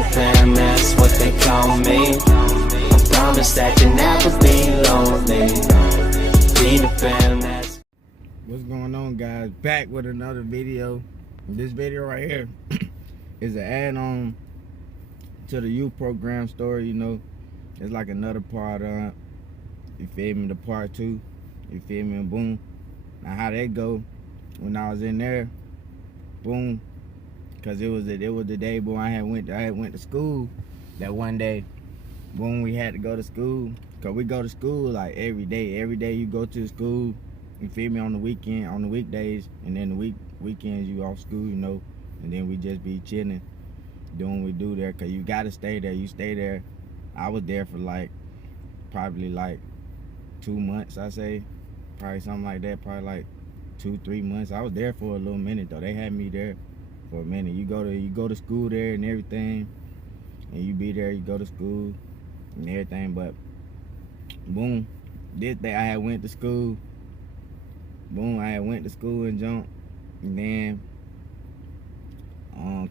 Peter Pan, that's what they call me. I promise that you'll never be lonely. Peter Pan, that's... What's going on, guys? Back with another video. This video right here is an add-on to the youth program story. You know, it's like another part on, you feel me, the part 2, you feel me, and boom. Now how that go, when I was in there, boom, because it was the day, boy, I had went to school that one day. Boom, we had to go to school, because we go to school like every day you go to school, you feel me, on the weekend, on the weekdays, and then the weekends you off school, you know, and then we just be chilling, doing what we do there, because you got to stay there. You stay there. I was there for probably 2 months, I say, probably something like that, probably like 2-3 months. I was there for a little minute though. They had me there for a minute. You go to school there and everything, and you be there, you go to school and everything. But boom, this day I had went to school. Boom, I had went to school and jump, and then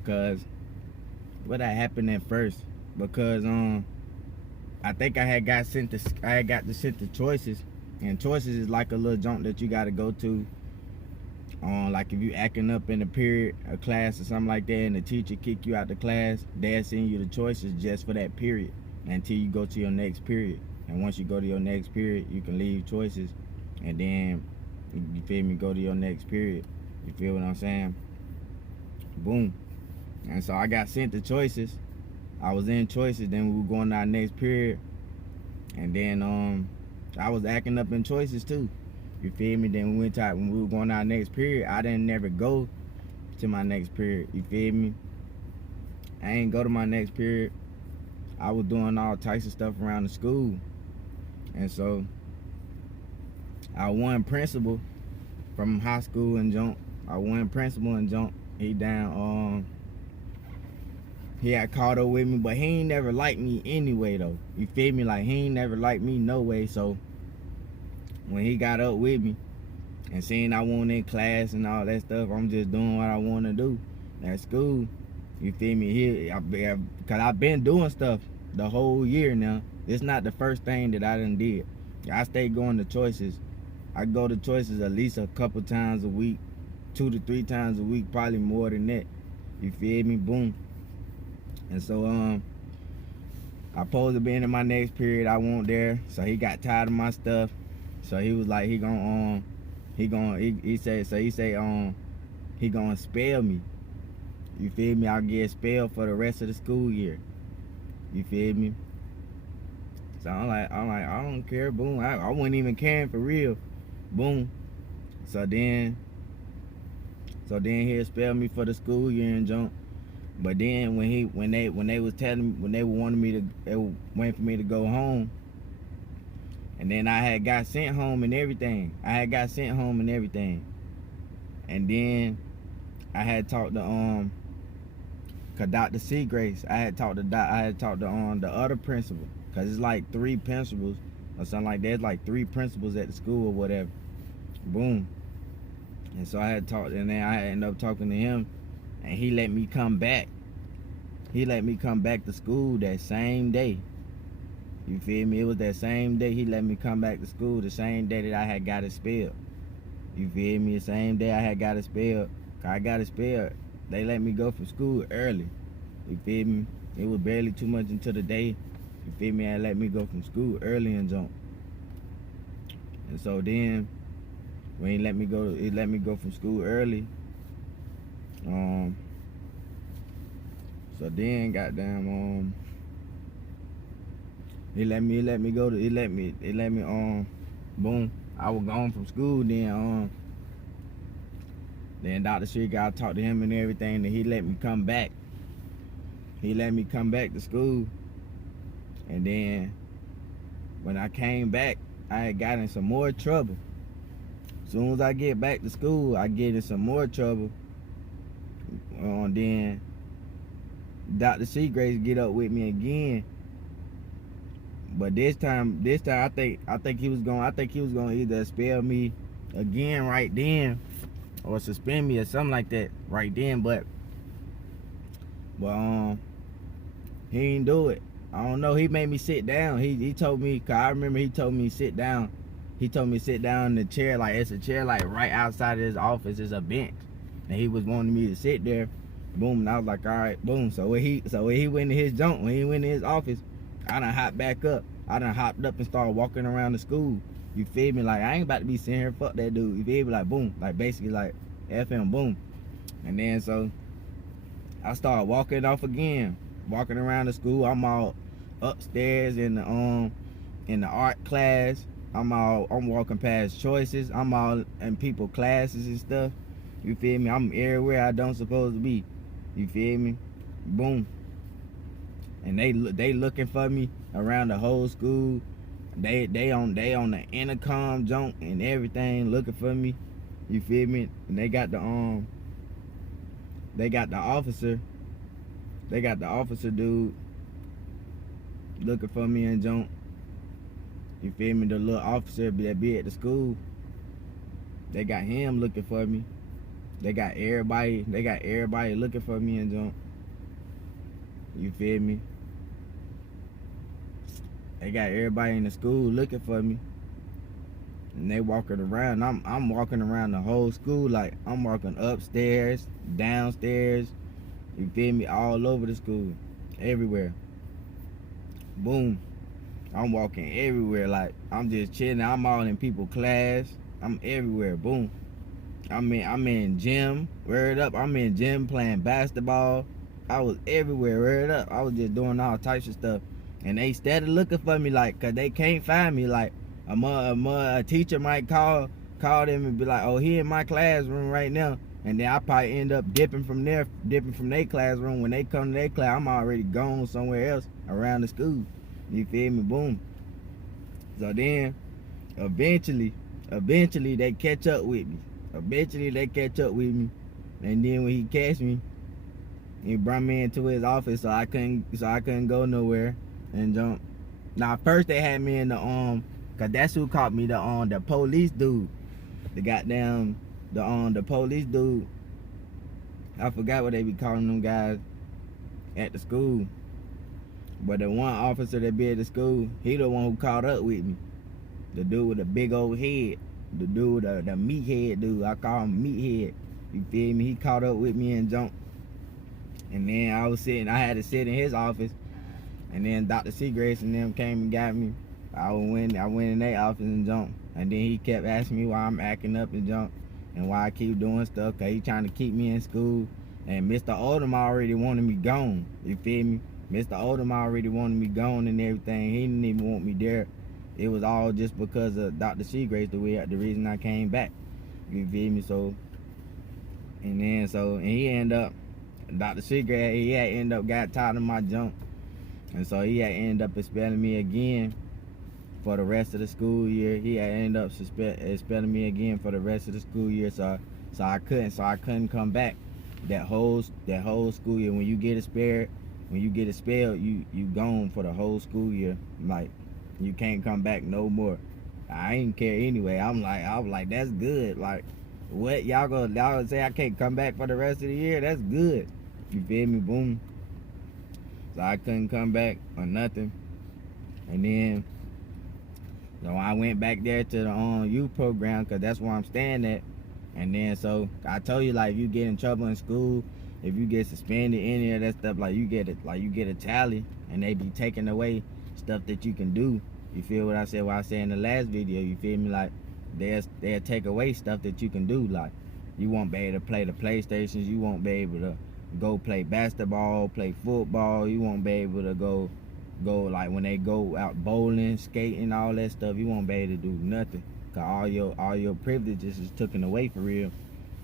cause what had happened at first, because I think I had got sent to Choices, and Choices is like a little jump that you got to go to. Like if you acting up in a period, a class or something like that, and the teacher kick you out the class, they'll send you to Choices just for that period until you go to your next period. And once you go to your next period, you can leave Choices, and then, you feel me, go to your next period. You feel what I'm saying? Boom. And so I got sent to Choices. I was in Choices, then we were going to our next period, and then I was acting up in Choices too. You feel me? Then when we were going to our next period, I didn't never go to my next period. You feel me? I ain't go to my next period. I was doing all types of stuff around the school. And so our one principal from high school and jump, he down, he had caught up with me, but he ain't never liked me anyway though. You feel me? Like, he ain't never liked me no way. So when he got up with me and seeing I wasn't in class and all that stuff, I'm just doing what I want to do at school. You feel me? Because I've been doing stuff the whole year now. It's not the first thing that I done did. I stay going to Choices. I go to Choices at least a couple times a week, 2 to 3 times a week, probably more than that. You feel me? Boom. And so I supposed to be in my next period. I wasn't there, so he got tired of my stuff. So he was like, he gonna expel me. You feel me? I'll get expelled for the rest of the school year. You feel me? So I'm like, I don't care. Boom. I wasn't even caring for real. Boom. So then he expelled me for the school year and jump. But then when they were waiting for me to go home, and then I had got sent home and everything. And then I had talked to Dr. C. Grace. I had talked to the other principal, cause it's like 3 principals or something like that. It's like 3 principals at the school or whatever. Boom. And so I had talked, and then I ended up talking to him, and he let me come back. He let me come back to school that same day. You feel me? It was that same day he let me come back to school, the same day that I had got expelled. You feel me? The same day I had got expelled. I got expelled. They let me go from school early. You feel me? It was barely 2 months into the day. You feel me? They let me go from school early and jump. And so then, when he let me go from school early. So then, goddamn, He let me boom, I was gone from school. Then Dr. Shriek, I talked to him and everything, and he let me come back. He let me come back to school. And then when I came back, I had got in some more trouble. As soon as I get back to school, I get in some more trouble. Then Dr. C. Grace get up with me again. But this time I think he was gonna either expel me again right then, or suspend me or something like that right then. But He ain't do it. I don't know. He made me sit down. He told me, cause I remember he told me sit down. He told me sit down in the chair, like it's a chair like right outside of his office is a bench, and he was wanting me to sit there. Boom, and I was like, all right, boom. So when he went to his junk, when he went to his office, I done hopped back up. I done hopped up and started walking around the school. You feel me? Like I ain't about to be sitting here, fuck that dude. You feel me? Like boom, like basically like F him, boom. And then so I started walking off again, walking around the school. I'm all upstairs in the art class. I'm walking past choices. I'm all in people classes and stuff. You feel me? I'm everywhere I don't supposed to be. You feel me? Boom. And they looking for me around the whole school. They on the intercom junk and everything looking for me. You feel me? And they got the officer. They got the officer dude looking for me and junk. You feel me? The little officer that be at the school. They got him looking for me. They got everybody looking for me and junk. You feel me? They got everybody in the school looking for me. And they walking around. I'm walking around the whole school. Like I'm walking upstairs, downstairs. You feel me? All over the school. Everywhere. Boom. I'm walking everywhere. Like I'm just chilling. I'm all in people's class. I'm everywhere. Boom. I'm in gym. Word up. I'm in gym playing basketball. I was everywhere. Word up. I was just doing all types of stuff. And they steady looking for me, like, cause they can't find me. Like a teacher might call them and be like, oh, he in my classroom right now. And then I probably end up dipping from their classroom. When they come to their class, I'm already gone somewhere else around the school. You feel me? Boom. So then eventually they catch up with me. And then when he catch me, he brought me into his office, so I couldn't go nowhere and jump. Now first they had me in the cause that's who caught me, the police dude. The goddamn the police dude. I forgot what they be calling them guys at the school. But the one officer that be at the school, he the one who caught up with me. The dude with the big old head. The dude, the meathead dude. I call him meathead. You feel me? He caught up with me and jumped. And then I had to sit in his office. And then Dr. Seagrace and them came and got me. I went in their office and jumped. And then he kept asking me why I'm acting up and jump. And why I keep doing stuff. Cause he trying to keep me in school. And Mr. Oldham already wanted me gone. You feel me? Mr. Oldham already wanted me gone and everything. He didn't even want me there. It was all just because of Dr. Seagrace, the reason I came back. You feel me? So, and he ended up, Dr. Seagrace, he had ended up got tired of my jump. And so he had ended up expelling me again for the rest of the school year. He had ended up expelling me again for the rest of the school year. So I couldn't come back that whole school year. When you get expelled, you gone for the whole school year. Like, you can't come back no more. I ain't care anyway. I was like, that's good. Like, what y'all gonna say I can't come back for the rest of the year? That's good. You feel me? Boom. So I couldn't come back or nothing. And then so I went back there to the youth program, cause that's where I'm staying at. And then so I told you, like, if you get in trouble in school, if you get suspended, any of that stuff, like you get a tally, and they be taking away stuff that you can do. You feel what I said? What I said in the last video. You feel me? Like they'll take away stuff that you can do. Like you won't be able to play the PlayStations. You won't be able to go play basketball, play football. You won't be able to go like when they go out bowling, skating, all that stuff. You won't be able to do nothing. Cause all your privileges is taken away for real,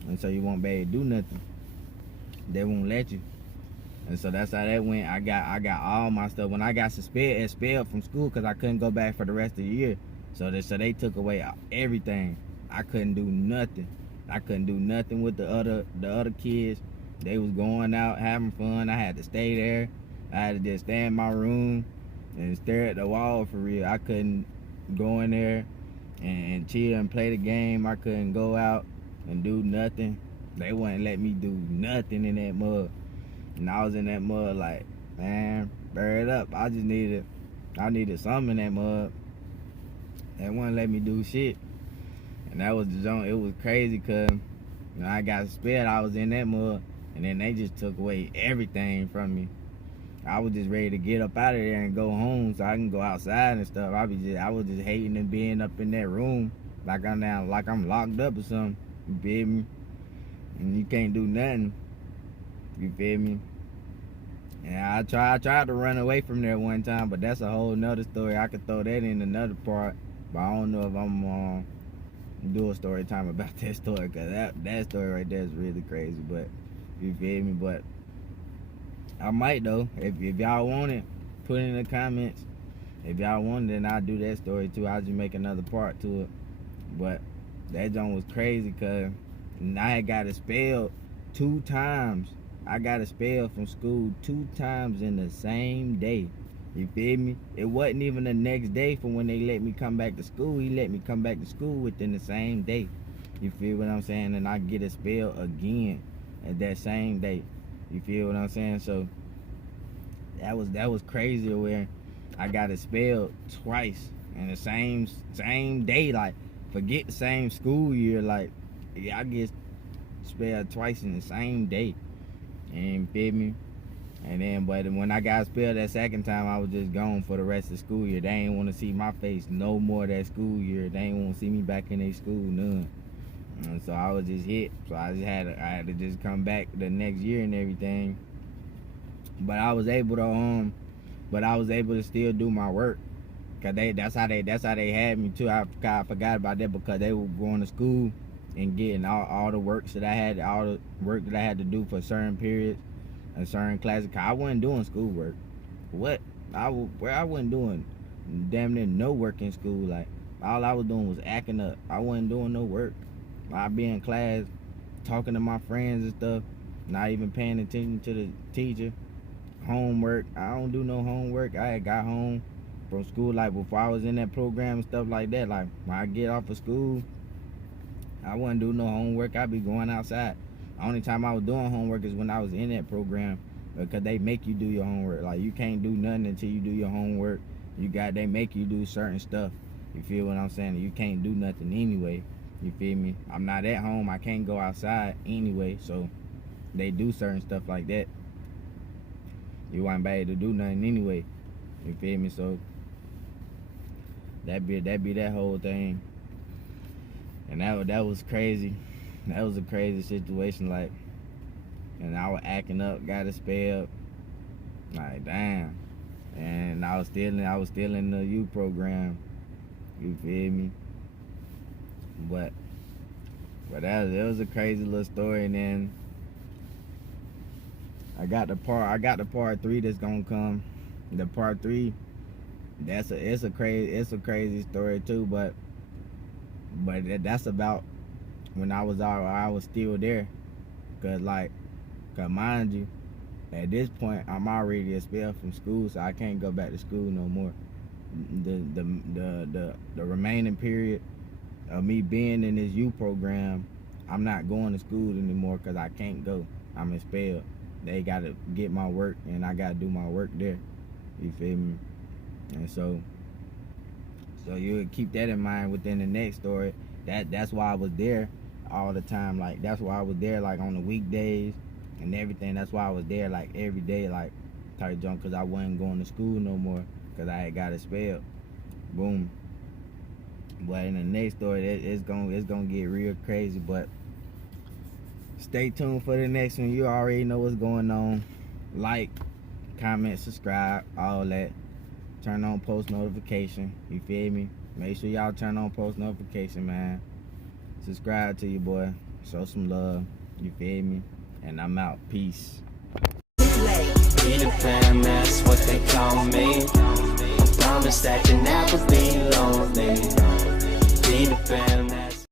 and so you won't be able to do nothing. They won't let you. And so that's how that went. I got all my stuff. When I got expelled from school, because I couldn't go back for the rest of the year. So they took away everything. I couldn't do nothing. I couldn't do nothing with the other kids. They was going out having fun. I had to stay there. I had to just stay in my room and stare at the wall for real. I couldn't go in there and chill and play the game. I couldn't go out and do nothing. They wouldn't let me do nothing in that mud. And I was in that mud like Man, bear it up. I needed something in that mug. That wouldn't let me do shit. And that was the joint. It was crazy because when I got expelled, I was in that mud, and then they just took away everything from me. I was just ready to get up out of there and go home so I can go outside and stuff. I was just hating and being up in that room like I'm locked up or something. You feel me? And you can't do nothing. You feel me? And I tried to run away from there one time, but that's a whole nother story. I could throw that in another part, but I don't know if I'm do a story time about that story, because that story right there is really crazy. But you feel me? But I might though. If y'all want it, put it in the comments. If y'all want it, then I'll do that story too. I'll just make another part to it. But that joint was crazy because I had got expelled 2 times. I got expelled from school 2 times in the same day. You feel me? It wasn't even the next day from when they let me come back to school. He let me come back to school within the same day. You feel what I'm saying? And I get expelled again at that same day. You feel what I'm saying? So that was crazy where I got expelled twice in the same day. Like, forget the same school year. Like, I get expelled twice in the same day. And feel me? And then, but when I got expelled that second time, I was just gone for the rest of the school year. They ain't want to see my face no more that school year. They ain't want to see me back in their school, none. And so I was just hit. So I had to just come back the next year and everything. But I was able to still do my work. Cause that's how they had me too. I forgot about that, because they were going to school and getting all the work that I had to do for certain periods and certain classes. Cause I wasn't doing schoolwork. What? I wasn't doing damn near no work in school. Like, all I was doing was acting up. I wasn't doing no work. I'd be in class talking to my friends and stuff, not even paying attention to the teacher. Homework, I don't do no homework. I had got home from school, like, before I was in that program and stuff like that. Like, when I get off of school, I wouldn't do no homework. I'd be going outside. The only time I was doing homework is when I was in that program, because they make you do your homework. Like, you can't do nothing until you do your homework. They make you do certain stuff. You feel what I'm saying? You can't do nothing anyway. You feel me? I'm not at home. I can't go outside anyway. So they do certain stuff like that. You wasn't able to do nothing anyway. You feel me? So that be that whole thing. And that was crazy. That was a crazy situation. Like, and I was acting up, got expelled. Like, damn. And I was still in the youth program. You feel me? But it was a crazy little story. And then I got the part 3 that's gonna come. The part 3, it's a crazy story too. But that's about when I was still there. Cause mind you, at this point I'm already expelled from school, so I can't go back to school no more. The remaining period of me being in this youth program, I'm not going to school anymore because I can't go. I'm expelled. They gotta get my work, and I gotta do my work there. You feel me? And so you would keep that in mind within the next story. That's why I was there all the time. Like, that's why I was there, like, on the weekdays and everything. That's why I was there, like, every day, like, type junk, because I wasn't going to school no more because I had got expelled. Boom. But in the next story, it's gonna get real crazy. But stay tuned for the next one. You already know what's going on. Like, comment, subscribe, all that. Turn on post notification. You feel me? Make sure y'all turn on post notification, man. Subscribe to your boy. Show some love. You feel me? And I'm out. Peace. Peter Pan, that's what they call me. I promise that you never be lonely. Peter Pan, that's